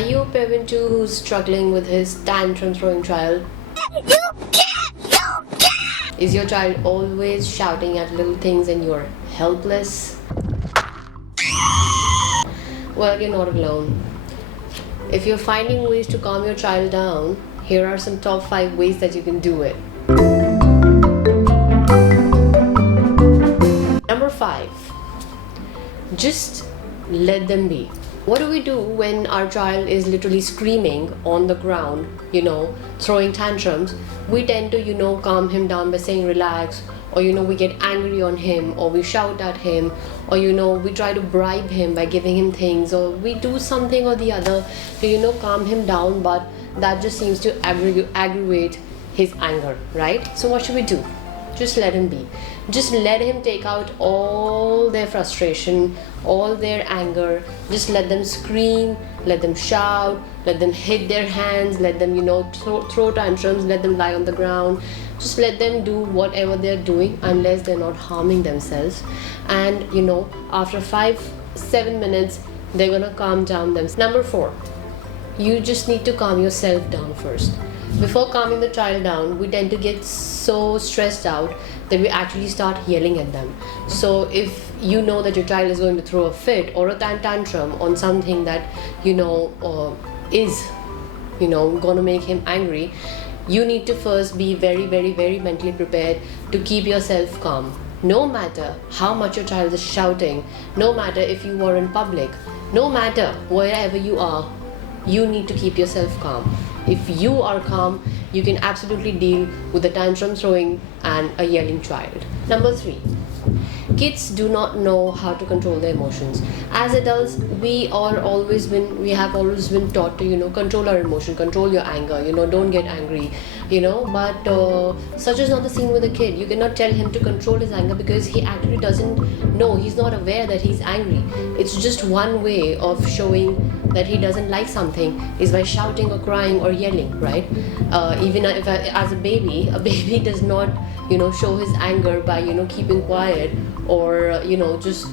Are you a parent too who's struggling with his tantrum throwing child? Is your child always shouting at little things and you're helpless? Well, you're not alone. If you're finding ways to calm your child down, here are some top 5 ways that you can do it. Number 5, just let them be. What do we do when our child is literally screaming on the ground, throwing tantrums? We tend to, calm him down by saying relax, or we get angry on him, or we shout at him, or we try to bribe him by giving him things, or we do something or the other to calm him down, but that just seems to aggravate his anger, right? So what should we do? Just let him be. Just let him take out all their frustration, all their anger. Just let them scream, let them shout, let them hit their hands, let them throw tantrums, let them lie on the ground. Just let them do whatever they're doing unless they're not harming themselves. And after 5-7 minutes they're gonna calm down themselves. Number 4, you just need to calm yourself down first. Before calming the child down, we tend to get so stressed out that we actually start yelling at them. So if you know that your child is going to throw a fit or a tantrum on something that is gonna make him angry, you need to first be very, very, very mentally prepared to keep yourself calm. No matter how much your child is shouting, no matter if you are in public, no matter wherever you are, you need to keep yourself calm. If you are calm, you can absolutely deal with a tantrum throwing and a yelling child. Number 3, kids do not know how to control their emotions. As adults, we have always been taught to control our emotion, control your anger, don't get angry, but such is not the scene with a kid. You cannot tell him to control his anger because he actually doesn't know, he's not aware that he's angry. It's just one way of showing that he doesn't like something is by shouting or crying or yelling, right? Even if as a baby does not show his anger by keeping quiet or just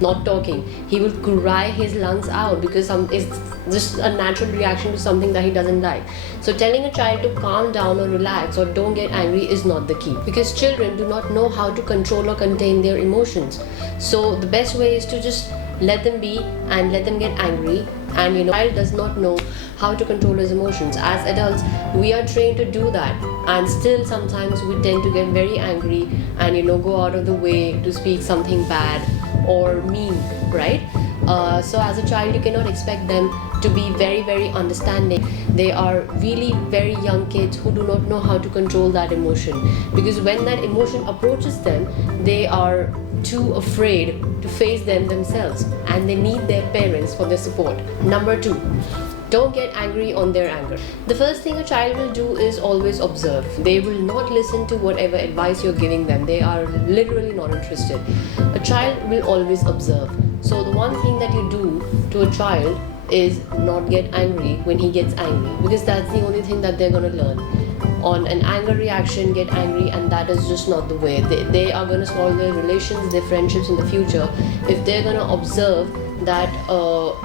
not talking. He will cry his lungs out because it's just a natural reaction to something that he doesn't like. So telling a child to calm down or relax or don't get angry is not the key, because children do not know how to control or contain their emotions. So the best way is to just let them be and let them get angry. And child does not know how to control his emotions. As adults, we are trained to do that, and still sometimes we tend to get very angry and go out of the way to speak something bad or mean, right? So as a child, you cannot expect them to be very, very understanding. They are really very young kids who do not know how to control that emotion, because when that emotion approaches them, they are too afraid to face them themselves, and they need their parents for their support. Number 2, don't get angry on their anger. The first thing a child will do is always observe. They will not listen to whatever advice you're giving them. They are literally not interested. A child will always observe. So the one thing that you do to a child is not get angry when he gets angry, because that's the only thing that they're going to learn. On an anger reaction, get angry, and that is just not the way. They are going to spoil their relations, their friendships in the future if they're going to observe that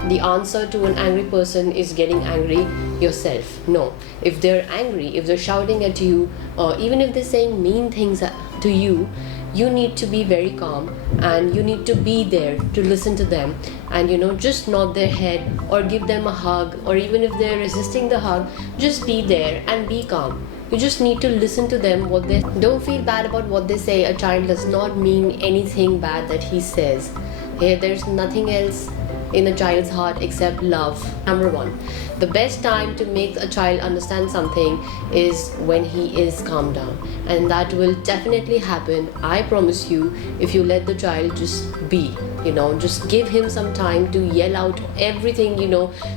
the answer to an angry person is getting angry yourself. No. If they're angry, if they're shouting at you, even if they're saying mean things to you, you need to be very calm and you need to be there to listen to them and just nod their head or give them a hug, or even if they're resisting the hug, just be there and be calm. You just need to listen to them. Don't feel bad about what they say. A child does not mean anything bad that he says. Here, there's nothing else in a child's heart except love. Number 1, the best time to make a child understand something is when he is calmed down, and that will definitely happen, I promise you, if you let the child just be. Just give him some time to yell out everything,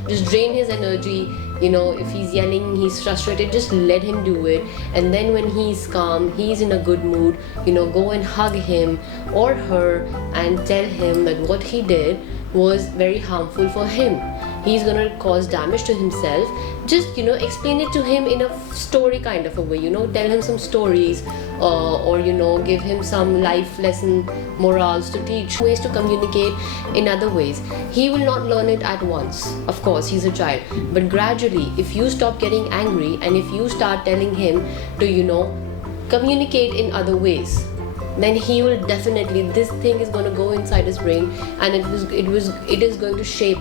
just drain his energy, You know, if he's yelling, he's frustrated, just let him do it. And then when he's calm, he's in a good mood, you know, go and hug him or her and tell him that what he did was very harmful for him. He's gonna cause damage to himself. Just, you know, explain it to him in a story kind of a way, you know, tell him some stories, or you know, give him some life lesson morals to teach, ways to communicate in other ways. He will not learn it at once, of course, he's a child, but gradually, if you stop getting angry and if you start telling him to, you know, communicate in other ways, then he will definitely, this thing is going to go inside his brain, and it is going to shape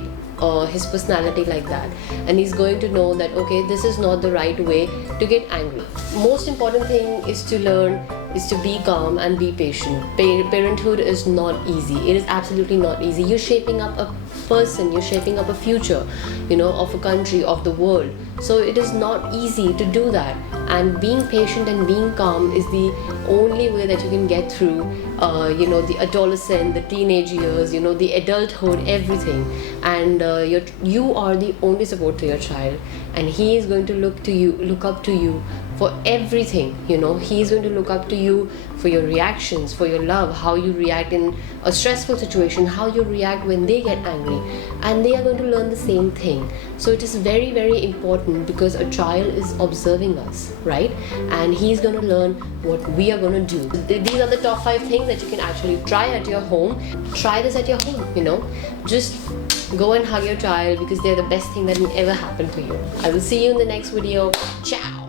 his personality like that, and he's going to know that okay, this is not the right way to get angry. Most important thing is to learn is to be calm and be patient. Parenthood is not easy. It is absolutely not easy. You're shaping up a person, you're shaping up a future, you know, of a country, of the world. So it is not easy to do that, and being patient and being calm is the only way that you can get through you know, the adolescent, the teenage years, you know, the adulthood, everything. And you are the only support to your child, and he is going to look up to you for everything. You know, he's going to look up to you for your reactions, for your love, how you react in a stressful situation, how you react when they get angry, and they are going to learn the same thing. So it is very, very important, because a child is observing us, right? And he's going to learn what we are going to do. These are the top 5 things that you can actually try at your home. Try this at your home, you know, just go and hug your child, because they're the best thing that will ever happen for you. I will see you in the next video. Ciao.